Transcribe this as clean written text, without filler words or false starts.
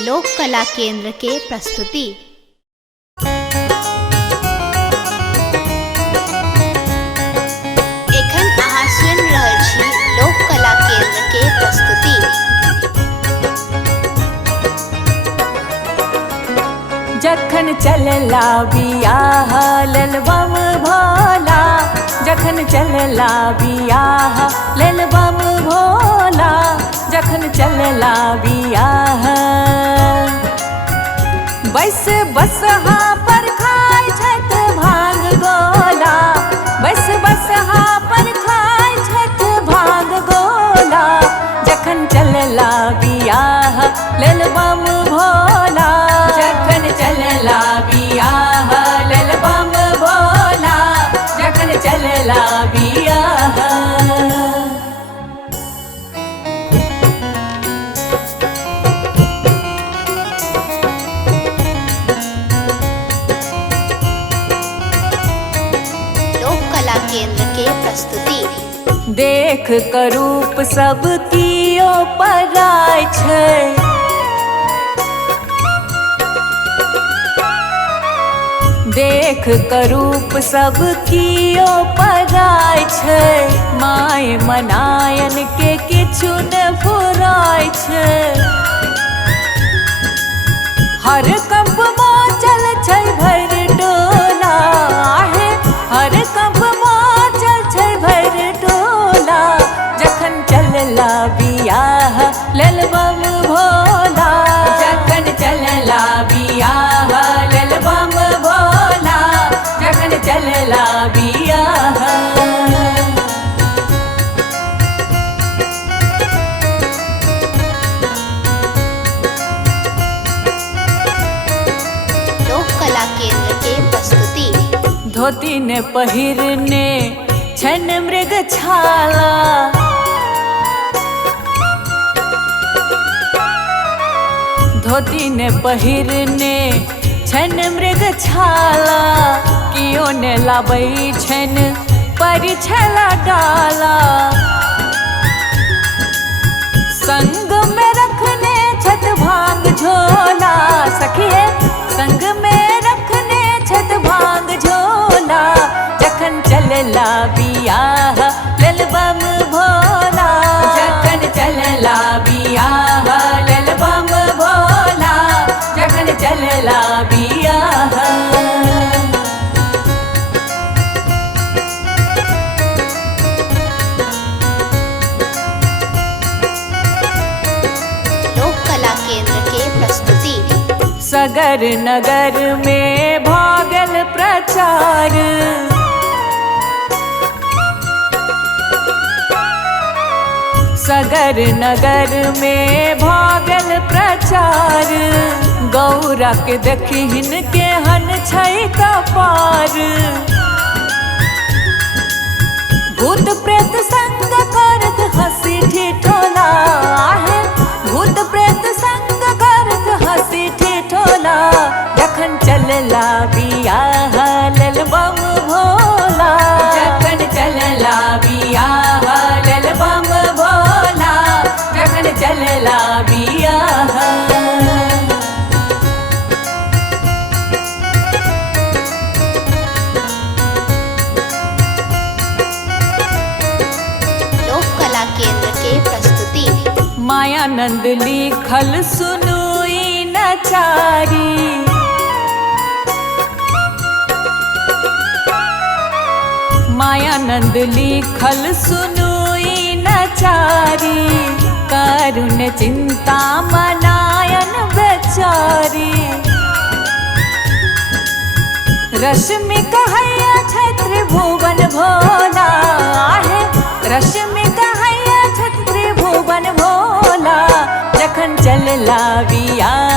लोक कला केंद्र के प्रस्तुति। एखन अहाँ सुनि रहल छी लोक कला केंद्र के प्रस्तुति। जखन चलला बियाह ललबम भोला, जखन चलला बियाह ललबम भोला, जखन चलला बियाह। बस बसहा पर खाय छथ भांग गोला, बस बसहा पर खाय छथ भांग गोला, जखन चलला बियाह ललबम भोला, जखन चलला बियाह ललबम भोला, जखन चलला बियाह। केंद्र के प्रस्तुति। देख करूप सब कियो पराय छै, देख करूप सब कियो पराय छै, माय मनायन के किछु न फुराय छै। हर कंप चल छै भर डोला, आहे हर कंप बियाह ललबम भोला, जखन चलला बियाह ललबम भोला, जखन चलला बियाह। लोक कला केंद्र के प्रस्तुति। धोती ने पहिरने छन मृग छाला, धोती ने पहिरने छन मृग छाला, कियो ने लाबै छन परिछला डाला। संग में रखने छत भांग झोला, सखिए संग में रखने छत भांग झोला, जखन चलला बियाह ललबम भोला, जखन चलला बियाह ललबम भोला, जखन चलला बियाह। लोक कला केंद्र के प्रस्तुति। सगर नगर में भागल प्रचार, सगर नगर में भागल प्रचार, गौरा के देखिन के हन छै कपार। भूत प्रेत संग करत हंसी ठिठोला, आहे भूत प्रेत संग करत हंसी ठिठोला, जखन चलला बियाह ललबम भोला, जखन चलला बियाह ललबम भोला, जखन चलला बियाह। लोक कला केंद्र के प्रस्तुति। मायानंद लिखल सुनुई नचारी, मायानंद लिखल सुनुई नचारी, करुण चिंता मनायन बेचारी। रश्मि कहैया छै त्रिभुवन भोला, आहे रश्मि कहैया छै त्रिभुवन भोला, जखन चलला बियाह